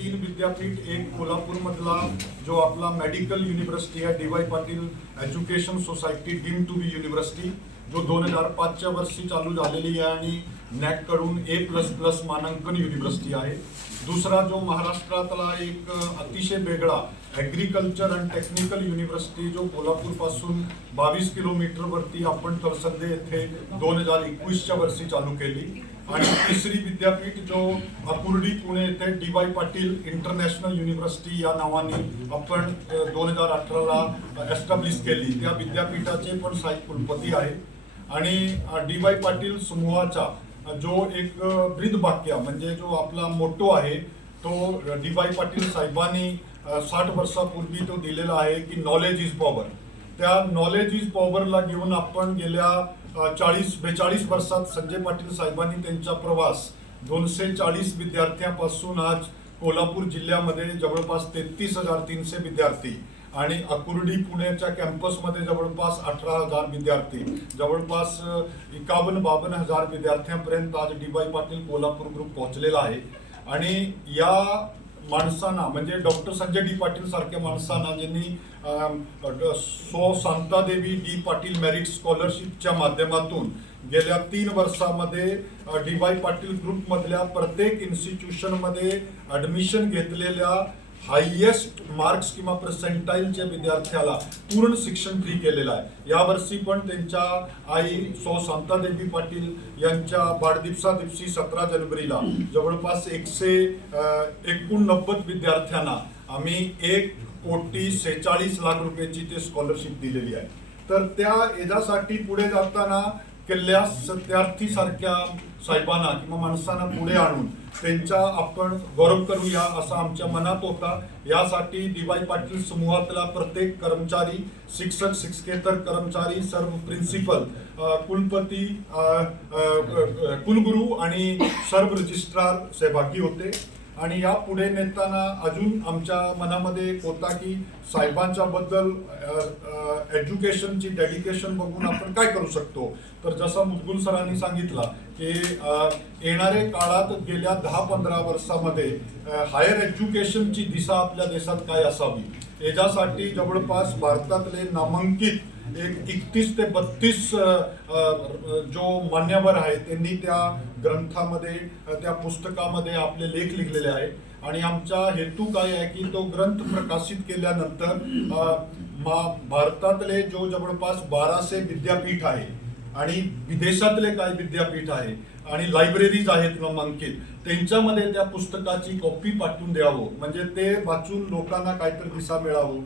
तीन विद्यापीठ एक कोल्हापूरमधला जो आपला मेडिकल युनिव्हर्सिटी आहे D Y Patil education society deemed to be university जो दोन हजार पाचच्या वर्षी चालू झालेली आहे आणि नॅककडून ए प्लस प्लस मानांकन युनिव्हर्सिटी आहे. दुसरा जो महाराष्ट्रातला एक अतिशय वेगळा ॲग्रिकल्चर अँड टेक्निकल युनिव्हर्सिटी जो कोल्हापूरपासून बावीस किलोमीटरवरती आपण तरसंदे येथे दोन हजार एकवीसच्या वर्षी चालू केली. आणि तिसरी विद्यापीठ जो अकुर्डी पुणे येथे D Y Patil international university या नावाने आपण दोन हजार अठराला एस्टॅब्लिश केली. त्या विद्यापीठाचे पण साहित्य कुलपती आहे आणि डी वाय पाटील समूहाचा जो एक ब्रीद वाक्य म्हणजे जो आपला मोटो आहे तो डी वाय पाटील साहेबांनी साठ वर्षापूर्वी तो दिलेला आहे की नॉलेज इज पॉवर त्या नॉलेज इज पॉवरला घेऊन आपण गेल्या चाळीस बेचाळीस वर्षात संजय पाटील साहेबांनी त्यांचा प्रवास दोनशे चाळीस विद्यार्थ्यांपासून आज कोल्हापूर जिल्ह्यामध्ये जवळपास तेहतीस हजार तीनशे विद्यार्थी आणि अकुर्डी पुण्याच्या कॅम्पसमध्ये जवळपास अठरा हजार विद्यार्थी जवळपास एकावन्न बावन्न हजार विद्यार्थ्यांपर्यंत आज D Y Patil Kolhapur group पोहोचलेला आहे. आणि या माणसांना म्हणजे डॉक्टर संजय डी पाटील सारख्या माणसांना ज्यांनी सो शांतादेवी डी पाटील मेरिट स्कॉलरशिपच्या माध्यमातून गेल्या तीन वर्षामध्ये डी वाय पाटील ग्रुपमधल्या प्रत्येक इन्स्टिट्यूशनमध्ये ॲडमिशन घेतलेल्या हायेस्ट मार्क्स किंवा पर्सेंटाईलच्या विद्यार्थ्याला पूर्ण शिक्षण फ्री केलेलं आहे. यावर्षी पण त्यांच्या आई सौ शांतादेवी पाटील यांच्या वाढदिवसा दिवशी सतरा जानेवारीला जवळपास एकशे एकोणनव्वद विद्यार्थ्यांना आम्ही एक कोटी सेहेचाळीस लाख रुपयाची ते स्कॉलरशिप दिलेली आहे. तर त्या याच्यासाठी पुढे जाताना किल्ल्या सत्यार्थी सारख्या साहेबांना किंवा माणसांना पुढे आणून त्यांचा आपण गौरव करूया असा आमच्या मनात होता. यासाठी डी पाटील समूहातला प्रत्येक कर्मचारी शिक्षक शिक्षकेतर कर्मचारी सर्व प्रिन्सिपल कुलपती कुलगुरू आणि सर्व रजिस्ट्रार सहभागी होते. आणि या पुढे नेताना अजून आमच्या मनामध्ये एक होता की साहेबांच्या बद्दल एज्युकेशनची डेडिकेशन बघून आपण काय करू शकतो? तर जसं मुदगुल सरांनी सांगितलं की येणाऱ्या काळात गेल्या दहा पंधरा वर्षामध्ये हायर एज्युकेशनची दिशा आपल्या देशात काय असावी? याच्यासाठी जवळपास भारतातले नामांकित एक एकतीस ते बत्तीस जो मान्यवर आहे त्यांनी त्या ग्रंथामध्ये त्या पुस्तकामध्ये आपले लेख लिहिलेले आहे आणि आमचा हेतू काय आहे की तो ग्रंथ प्रकाशित केल्यानंतर मा- भारतातले जो जवळपास बाराशे विद्यापीठ आहे आणि विदेशातले काय विद्यापीठ आहे आणि लायब्ररीज आहेत नामांकित त्यांच्यामध्ये त्या पुस्तकाची कॉपी पाठवून द्यावं. म्हणजे ते वाचून लोकांना काहीतरी दिशा मिळावं.